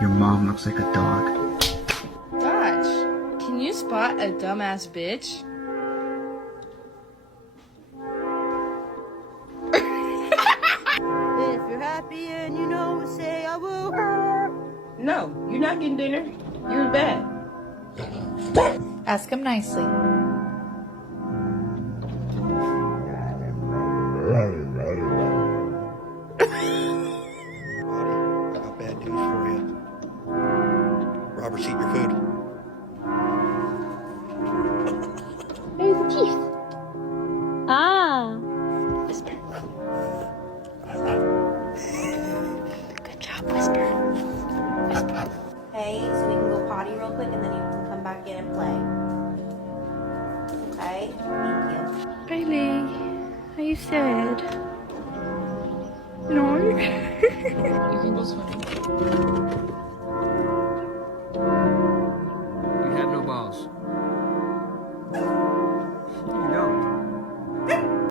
Your mom looks like a dog. Dodge, can you spot a dumbass bitch? If you're happy and you know, say I will. No, you're not getting dinner. You're bad. Ask him nicely. I got bad news for you. Robert's eating your food. There's the teeth. Ah. Whisper. Good job, Whisper. Whisper. Okay, so we can go potty real quick and then you can come back in and play. Okay? Thank you. Bailey, are you sad? No. You can go swimming. You have no balls. You don't.